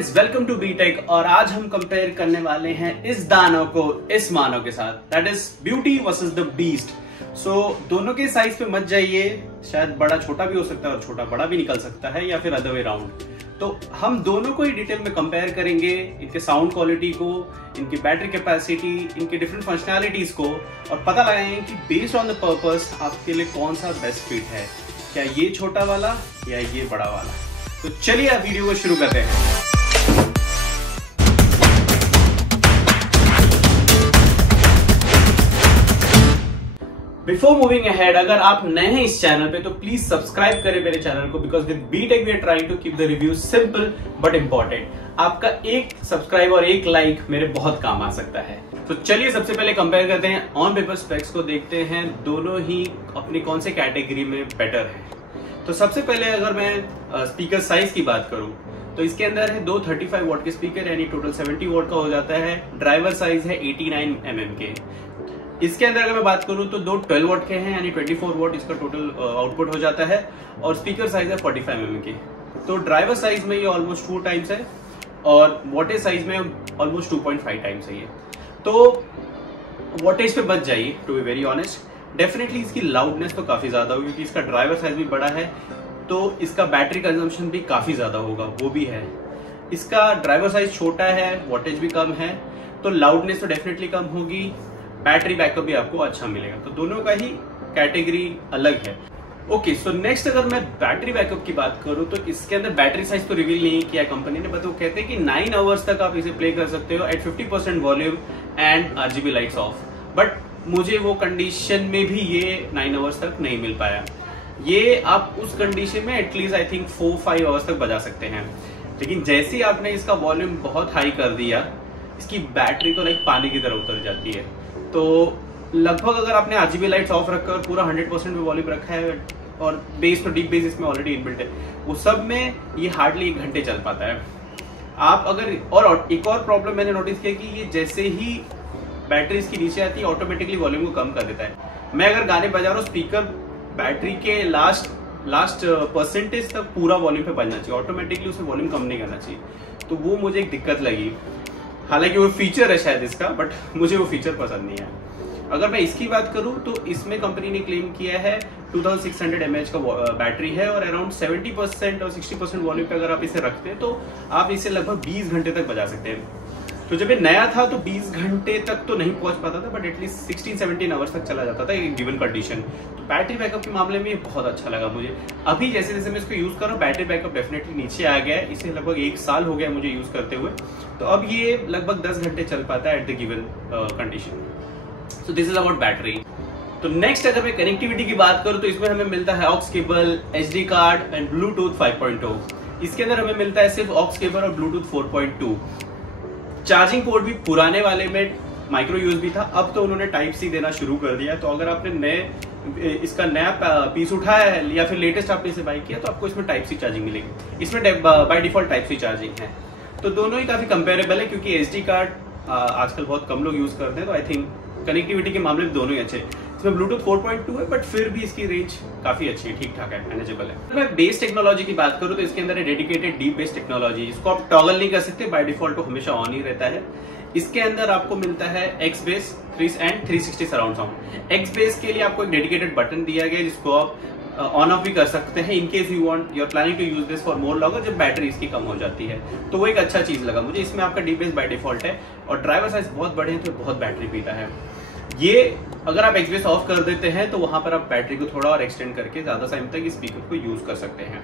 Friends, welcome to BTech. और आज हम कंपेयर करने वाले हैं इस दानव को इस मानव के साथ, that is beauty versus the beast. So दोनों के साइज पे मत जाइए, शायद बड़ा छोटा भी हो सकता है और छोटा बड़ा भी निकल सकता है, या फिर अदर वे राउंड। तो हम दोनों को ही डिटेल में कंपेयर करेंगे, इनके साउंड क्वालिटी को, इनकी बैटरी कैपेसिटी, इनके डिफरेंट फंक्शनैलिटीज को, और पता लगाएंगे कि बेस्ड ऑन द पर्पस आपके लिए कौन सा बेस्ट फिट है, क्या ये छोटा वाला या ये बड़ा वाला। तो चलिए आप वीडियो को शुरू करते हैं। बिफोर मूविंग अहेड, अगर आप नए हैं इस चैनल पे तो प्लीज सब्सक्राइब करें मेरे चैनल को, because with BTech we are trying to keep the review simple but important. आपका एक सब्सक्राइब और एक लाइक मेरे बहुत काम आ सकता है। तो चलिए सबसे पहले कंपेयर करते हैं, ऑन पेपर स्पेक्स को देखते हैं, दोनों ही अपनी कौन से कैटेगरी में बेटर है। तो सबसे पहले अगर मैं स्पीकर साइज की बात करूं तो इसके अंदर है दो 35 वॉट के स्पीकर, यानी टोटल 70 वॉट का हो जाता है। ड्राइवर साइज है 89 mm के। इसके अंदर अगर मैं बात करूं तो दो 12 वॉट के हैं, यानी 24 वॉट इसका टोटल आउटपुट हो जाता है, और स्पीकर साइज है 45 mm के। तो ड्राइवर साइज में ये ऑलमोस्ट 2 टाइम्स है और वॉटेज साइज में ऑलमोस्ट 2.5 टाइम्स है ये। तो वॉटेज पे बच जाइए, to be very honest. Definitely इसकी लाउडनेस तो काफी ज्यादा होगी, क्योंकि इसका ड्राइवर साइज भी बड़ा है, तो इसका बैटरी कंजम्पशन भी काफी ज्यादा होगा, वो भी है। इसका ड्राइवर साइज छोटा है, वॉटेज भी कम है, तो लाउडनेस तो डेफिनेटली कम होगी, बैटरी बैकअप भी आपको अच्छा मिलेगा। तो दोनों का ही कैटेगरी अलग है। ओके, सो नेक्स्ट अगर मैं बैटरी बैकअप की बात करूं तो इसके अंदर बैटरी साइज तो रिवील नहीं किया कंपनी ने, बट वो कहते हैं कि 9 आवर्स तक आप इसे प्ले कर सकते हो at 50% volume and RGB lights off. But मुझे वो कंडीशन में भी ये 9 आवर्स तक नहीं मिल पाया। ये आप उस कंडीशन में एटलीस्ट आई थिंक 4-5 आवर्स तक बजा सकते हैं। लेकिन जैसे ही आपने इसका वॉल्यूम बहुत हाई कर दिया, इसकी बैटरी तो लाइक पानी की तरह उतर जाती है। तो लगभग अगर आपने RGB लाइट्स ऑफ रखकर पूरा 100% में वॉल्यूम रखा है, और बेस तो डीप बेस इसमें ऑलरेडी इनबिल्ट है, वो सब में ये हार्डली 1 घंटे चल पाता है। आप अगर और एक और प्रॉब्लम मैंने नोटिस किया कि ये जैसे ही बैटरी इसकी नीचे आती है ऑटोमेटिकली वॉल्यूम को कम कर देता है। मैं अगर गाने बजा रहा हूँ, स्पीकर बैटरी के लास्ट परसेंटेज तक पूरा वॉल्यूम पे बजना चाहिए, ऑटोमेटिकली उसे वॉल्यूम कम नहीं करना चाहिए। तो वो मुझे एक दिक्कत लगी। हालांकि वो फीचर है शायद इसका, बट मुझे वो फीचर पसंद नहीं है। अगर मैं इसकी बात करूं तो इसमें कंपनी ने क्लेम किया है 2600 mAh का बैटरी है, और अराउंड 70% और 60% वॉल्यूम पे अगर आप इसे रखते हैं तो आप इसे लगभग 20 घंटे तक बजा सकते हैं। तो जब ये नया था तो 20 घंटे तक तो नहीं पहुंच पाता था, बट एटलीस्ट 16-17 आवर्स तक चला जाता था एक गिवन कंडीशन। तो बैटरी बैकअप के मामले में ये बहुत अच्छा लगा मुझे। अभी जैसे जैसे मैं इसको यूज कर रहा हूँ, बैटरी बैकअप डेफिनेटली नीचे आ गया है। इसे लगभग 1 साल हो गया मुझे यूज करते हुए, तो अब ये लगभग 10 घंटे चल पाता है at the given condition. So this is about battery. तो नेक्स्ट अगर मैं कनेक्टिविटी की बात करूं तो इसमें हमें मिलता है aux cable, SD card and Bluetooth 5.0। इसके अंदर हमें मिलता है सिर्फ ऑक्स केबल और ब्लूटूथ 4.2। चार्जिंग पोर्ट भी पुराने वाले में माइक्रो USB था, अब तो उन्होंने टाइप C देना शुरू कर दिया। तो अगर आपने इसका नया पीस उठाया है या फिर लेटेस्ट आपने इसे बाई किया तो आपको इसमें टाइप C चार्जिंग मिलेगी। इसमें by default type C charging है। तो दोनों ही काफी कंपेरेबल है, क्योंकि SD कार्ड आजकल बहुत कम लोग यूज करते हैं, तो आई थिंक कनेक्टिविटी के मामले में दोनों ही अच्छे। इसमें ब्लूटूथ 4.2 है, बट फिर भी इसकी रेंज काफी अच्छी है, ठीक ठाक है, मैनेजेबल है। अगर मैं बेस टेक्नोलॉजी की बात करूं तो इसके अंदर है डेडिकेटेड डीप बेस टेक्नोलॉजी। इसको आप टॉगल नहीं कर सकते, बाय डिफॉल्ट तो हमेशा ऑन ही रहता है। इसके अंदर आपको मिलता है X base 360 surround sound. X base के लिए आपको एक डेडिकेटेड बटन दिया गया है, जिसको आप ऑन ऑफ भी कर सकते हैं in case you want you are planning to use this for more longer, जब बैटरी इसकी कम हो जाती है। तो वो एक अच्छा चीज लगा मुझे। इसमें आपका डीप बेस बाय डिफॉल्ट है, और ड्राइवर साइज बहुत बड़े हैं तो बहुत बैटरी पीता है। ये अगर आप X बेस ऑफ कर देते हैं तो वहां पर आप बैटरी को थोड़ा और एक्सटेंड करके ज्यादा टाइम तक इस स्पीकर को यूज कर सकते हैं।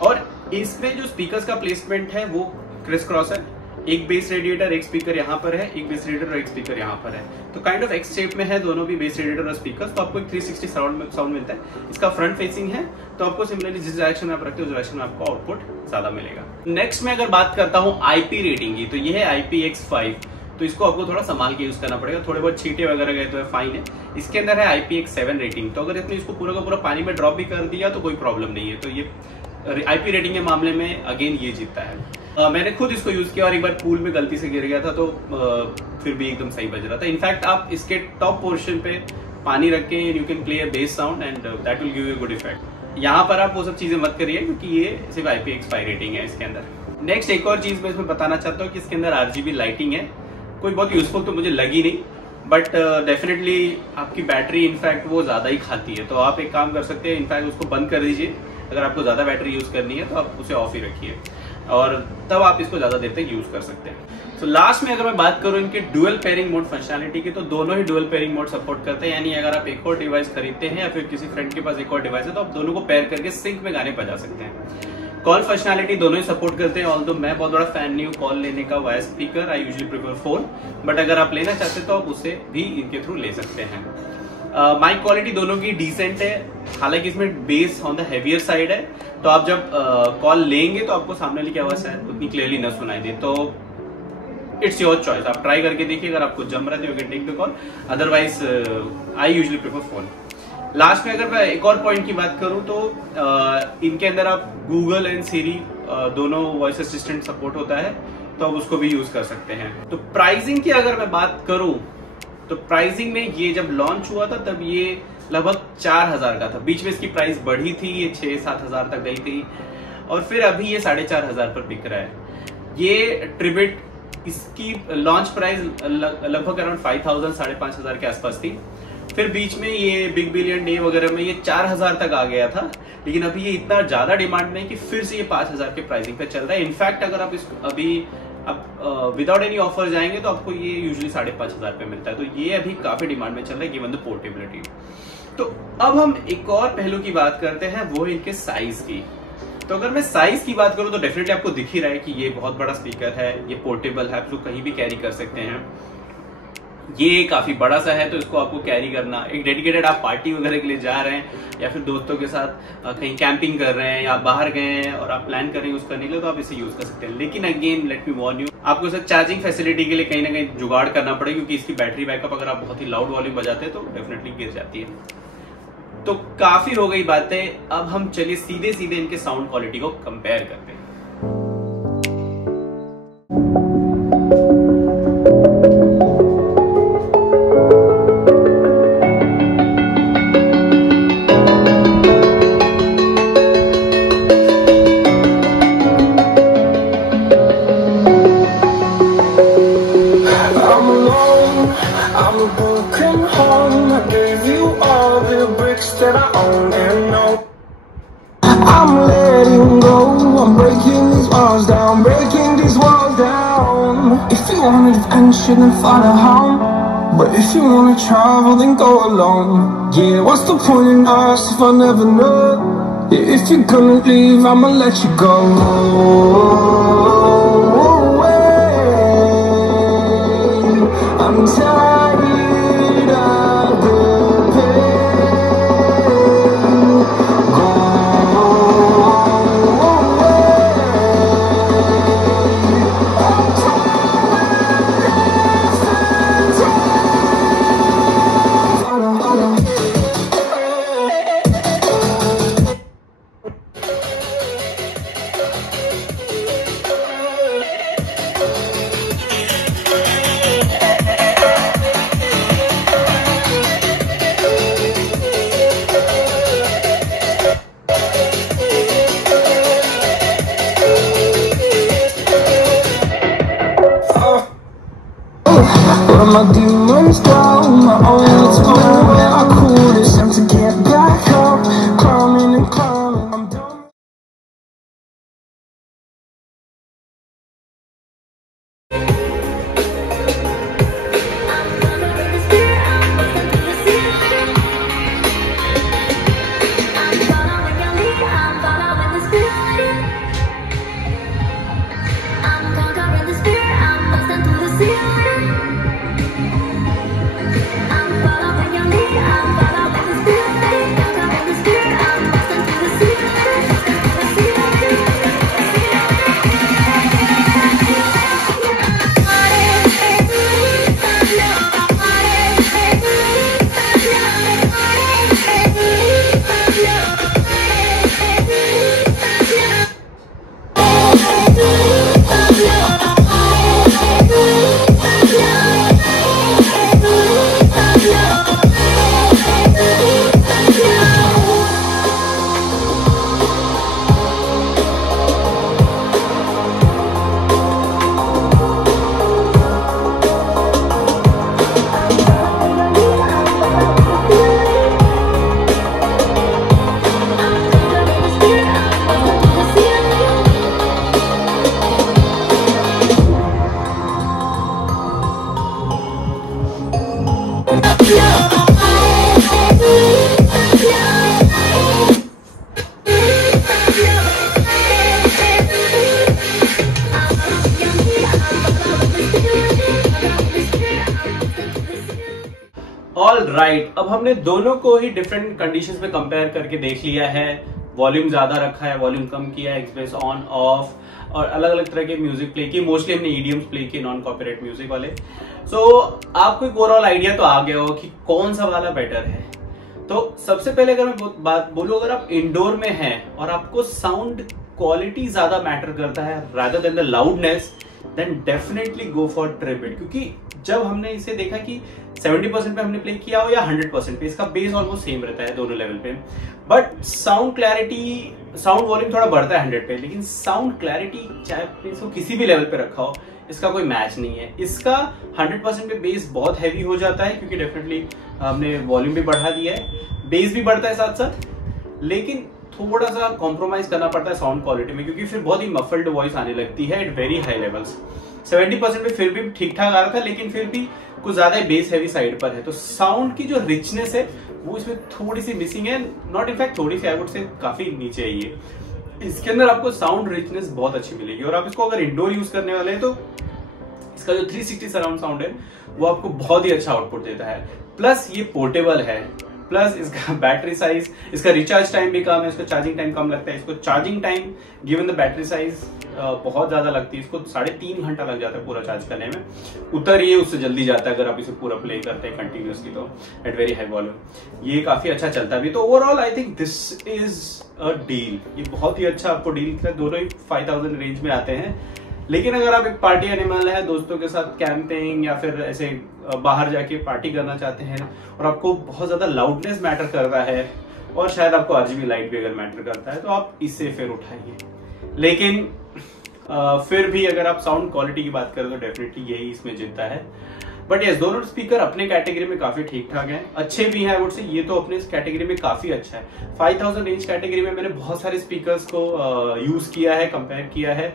और इसमें जो स्पीकर्स का प्लेसमेंट है वो क्रिस क्रॉस है। एक बेस रेडिएटर, एक स्पीकर यहाँ पर है, एक बेस रेडिएटर और एक स्पीकर यहाँ पर है। तो काइंड ऑफ एक्स शेप में है दोनों भी बेस रेडिएटर और स्पीकर। तो आपको एक 360 साउंड मिलता है। इसका फ्रंट फेसिंग है, तो आपको सिमिलरली जिस डायरेक्शन में आप रखते हो उस डायरेक्शन में आपको आउटपुट ज्यादा मिलेगा। नेक्स्ट में अगर बात करता हूँ IP रेटिंग की, तो ये है IPX5। तो इसको आपको थोड़ा संभाल के यूज करना पड़ेगा, थोड़े बहुत छींटे वगैरह गए तो फाइन है। इसके अंदर है IPX7 रेटिंग। तो अगर आपने इसको पूरा का पूरा पानी में ड्रॉप भी कर दिया तो कोई प्रॉब्लम नहीं है। तो ये IP रेटिंग के मामले में अगेन ये जीतता है। मैंने खुद इसको यूज किया और एक बार पूल में गलती से गिर गया था, तो फिर भी एकदम सही बज रहा था। इनफैक्ट आप इसके टॉप पोर्शन पे पानी रख के you can play a base sound and that will give you a good effect. यहाँ पर आप वो सब चीजें मत करिए, क्योंकि ये सिर्फ IPX5 रेटिंग है इसके अंदर। नेक्स्ट एक और चीज मैं इसमें बताना चाहता हूँ कि इसके अंदर RGB लाइटिंग है। कोई बहुत यूजफुल तो मुझे लगी नहीं, बट डेफिनेटली आपकी बैटरी इनफैक्ट वो ज्यादा ही खाती है। तो आप एक काम कर सकते हैं, इनफैक्ट उसको बंद कर दीजिए। अगर आपको ज्यादा बैटरी यूज करनी है तो आप उसे ऑफ ही रखिए और तब आप इसको ज्यादा देर तक यूज कर सकते हैं। तो लास्ट में अगर मैं बात करूं इनके डुअल पेयरिंग मोड फंक्शनैलिटी की, तो दोनों ही डुअल पेयरिंग मोड सपोर्ट करते हैं। यानी अगर आप एक और डिवाइस खरीदते हैं या फिर किसी फ्रेंड के पास एक और डिवाइस है तो आप दोनों को पेयर करके सिंक में गाने बजा सकते हैं। कॉल फंक्शनैलिटी दोनों ही सपोर्ट करते हैं। ऑल्दो मैं बहुत बड़ा फैन नहीं हूँ कॉल लेने का voice speaker, I usually prefer phone, but अगर आप लेना चाहते तो आप उसे भी इनके थ्रू ले सकते हैं। माइक क्वालिटी दोनों की डिसेंट है, हालांकि इसमें base on the heavier side है, तो आप जब कॉल लेंगे तो आपको सामने वाली की आवाज शायद उतनी क्लियरली न सुनाई दे। तो इट्स योर चॉइस, आप ट्राई करके देखिए। अगर आपको जम रहा है तो you can take the call, otherwise I usually prefer phone. Last में अगर मैं एक और पॉइंट की बात करूं तो इनके अंदर आप गूगल एंड सीरी दोनों वॉइस असिस्टेंट सपोर्ट होता है, तो आप उसको भी यूज कर सकते हैं। तो प्राइसिंग की अगर मैं बात करूं तो प्राइसिंग में ये जब लॉन्च हुआ था तब ये लगभग 4000 का था। बीच में इसकी प्राइस बढ़ी थी, ये 6-7 हजार तक गई थी और फिर अभी ये 4500 पर बिक रहा है। ये ट्रिबिट, इसकी लॉन्च प्राइस लगभग अराउंड 5000 5500 के आसपास थी। फिर बीच में ये बिग बिलियन डे वगैरह में ये 4000 तक आ गया था, लेकिन अभी ये इतना ज्यादा डिमांड में है कि फिर से ये 5000 के प्राइसिंग पे चल रहा है। इनफैक्ट अगर आप इसको अभी विदाउट एनी ऑफर जाएंगे तो आपको ये यूजुअली 5500 पे मिलता है। तो ये अभी काफी डिमांड में चल रहा है गिवन द पोर्टेबिलिटी। तो अब हम एक और पहलू की बात करते हैं, वो है इनके साइज की। तो अगर मैं साइज की बात करूं तो डेफिनेटली आपको दिख ही रहा है कि ये बहुत बड़ा स्पीकर है, ये पोर्टेबल है, आप लोग कहीं भी कैरी कर सकते हैं। ये काफी बड़ा सा है तो इसको आपको कैरी करना, एक डेडिकेटेड आप पार्टी वगैरह के लिए जा रहे हैं या फिर दोस्तों के साथ कहीं कैंपिंग कर रहे हैं या बाहर गए हैं और आप प्लान कर रहे हैं यूज करने के लिए, तो आप इसे यूज कर सकते हैं। लेकिन again let me warn you, आपको इसे चार्जिंग फैसिलिटी के लिए कहीं ना कहीं जुगाड़ करना पड़ेगा, क्योंकि इसकी बैटरी बैकअप अगर आप बहुत ही लाउड वॉल्यूम बजाते हैं तो डेफिनेटली गिर जाती है। तो काफी हो गई बातें, अब हम चलिए सीधे सीधे इनके साउंड क्वालिटी को कंपेयर करते हैं। That I own and know I'm letting go, I'm breaking these walls down, breaking these walls down. If you want adventure then follow home, but if you wanna travel then go alone. Yeah, what's the point in us if I never know? Yeah, if you're gonna leave I'ma let you go. I'm tired of the pain. My demons down, my only time where I could is time to get back up, climbing and climbing, I'm done. I'm following your right, अब हमने दोनों को ही different conditions में compare करके देख लिया है। Volume ज्यादा रखा है, वॉल्यूम कम किया है, एक्सप्रेस ऑन ऑफ, और अलग अलग तरह के म्यूजिक प्ले किए। मोस्टली हमने ईडीएम्स प्ले किए, नॉन कॉपीराइट म्यूजिक वाले। सो आपको एक ओवरऑल आइडिया तो आ गया हो कि कौन सा वाला बेटर है। तो सबसे पहले अगर मैं बात बोलूं, अगर आप इंडोर में हैं और आपको साउंड क्वालिटी ज्यादा मैटर करता है rather than the loudness, then definitely go for Tribit. क्योंकि जब हमने इसे देखा कि 70% पे हमने प्ले किया हो या 100% पे, इसका बेस ऑलमोस्ट सेम रहता है दोनों लेवल पे, but sound clarity, sound volume थोड़ा बढ़ता है 100 पे, लेकिन साउंड क्लैरिटी चाहे आपने इसको किसी भी लेवल पे रखा हो, इसका कोई मैच नहीं है। इसका 100% पे बेस बहुत हैवी हो जाता है, क्योंकि डेफिनेटली हमने वॉल्यूम भी बढ़ा दिया है, बेस भी बढ़ता है साथ साथ, लेकिन थोड़ा सा कॉम्प्रोमाइज करना पड़ता है साउंड क्वालिटी में, क्योंकि फिर बहुत ही मफल्ड वॉइस आने लगती है एट वेरी हाई लेवल्स। 70% पे फिर भी ठीक ठाक आ रहा था, लेकिन फिर भी कुछ ज्यादा बेस हैवी साइड पर है, तो साउंड की जो रिचनेस है वो इसमें थोड़ी सी मिसिंग है। नॉट इनफैक्ट थोड़ी सी, आई वुड से काफी नीचे है ये। इसके अंदर आपको साउंड रिचनेस बहुत अच्छी मिलेगी, और आप इसको अगर इंडोर यूज करने वाले हैं तो इसका जो 360 सराउंड साउंड है वो आपको बहुत ही अच्छा आउटपुट देता है। प्लस ये पोर्टेबल है, प्लस इसका बैटरी साइज, इसका रिचार्ज टाइम भी कम है, इसको चार्जिंग टाइम कम लगता है। इसको charging time given the battery size बहुत ज्यादा लगती है, इसको 3.5 घंटा लग जाता है पूरा चार्ज करने में। उतर ये उससे जल्दी जाता है अगर आप इसे पूरा प्ले करते हैं कंटिन्यूसली, तो एट वेरी हाई वॉल्यूम ये काफी अच्छा चलता भी। तो overall I think this is a deal, ये बहुत ही अच्छा आपको डील है। दोनों ही 5000 रेंज में आते हैं, लेकिन अगर आप एक पार्टी एनिमल है, दोस्तों के साथ कैंपिंग या फिर ऐसे बाहर जाके पार्टी करना चाहते हैं, और आपको बहुत ज्यादा लाउडनेस मैटर करता है, और शायद आपको आरजीबी लाइट भी अगर मैटर करता है, तो आप इसे फिर उठाइए। लेकिन फिर भी अगर आप साउंड क्वालिटी की बात करें तो डेफिनेटली यही इसमें जीतता है। बट यस, दोनों स्पीकर अपने कैटेगरी में काफी ठीक ठाक हैं, अच्छे भी हैं। आई वुड से ये तो अपने कैटेगरी में काफी अच्छा है। 5000 रेंज कैटेगरी में मैंने बहुत सारे स्पीकर्स को यूज किया है, कंपेयर किया है,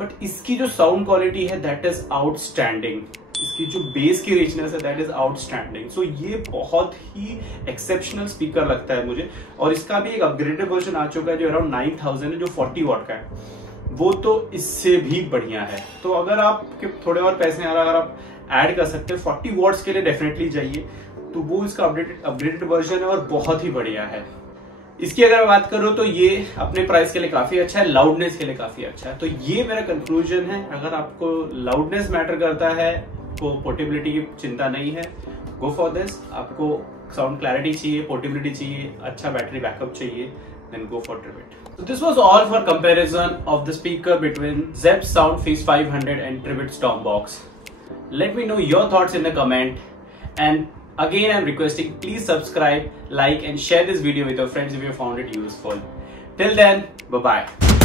बट इसकी जो साउंड क्वालिटी है दैट इज आउटस्टैंडिंग। इसकी जो बेस की रिचनेस है दैट इज आउटस्टैंडिंग। सो ये बहुत ही एक्सेप्शनल स्पीकर लगता है मुझे। और इसका भी एक अपग्रेडेड वर्जन आ चुका है जो अराउंड 9000 है, जो 40 वॉट का है, वो तो इससे भी बढ़िया है। तो अगर आपके थोड़े और पैसे अगर आप ऐड कर सकते हैं 40 वॉट्स के लिए डेफिनेटली चाहिए, तो वो इसका अपग्रेडेड वर्जन है और बहुत ही बढ़िया है। इसकी अगर मैं बात करूं तो ये अपने प्राइस के लिए काफी अच्छा है, लाउडनेस के लिए काफी अच्छा है। तो ये मेरा कंक्लूजन है, अगर आपको लाउडनेस मैटर करता है तो पोर्टेबिलिटी की चिंता नहीं है, गो फॉर दिस। आपको साउंड क्लैरिटी चाहिए, पोर्टेबिलिटी चाहिए, अच्छा बैटरी बैकअप चाहिए, then go for Tribit. So this was all for comparison of the speaker between Zepp Soundface 500 and Tribit Stormbox. Let me know your thoughts in the comment, and again I'm requesting please subscribe, like and share this video with your friends if you found it useful. Till then, bye bye.